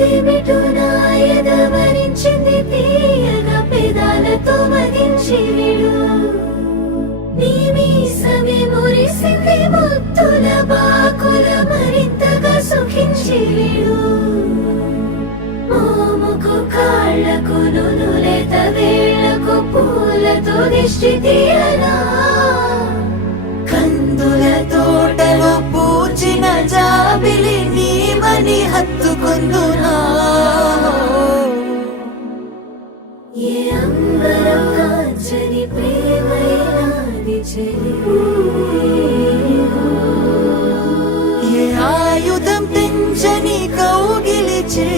అదేమిటో నాయదవరించింది తీయగా పెదాలతో మదించి విడు నీ మీసమే మురిసింది ముత్తుల బాకుల మరింతగా సుఖించి విడు మోముకు కాళ్లకు నునులేత వేళ్లకు పూలతో దిష్టి తీయనా కందుల తోటలో పూచిన జాబిలి నీవని హత్తుకుందునా ఏ అంబరం కాంచని ప్రేమైనాది చెలి ఏ ఆయుధం తెంచని కౌగిలి చే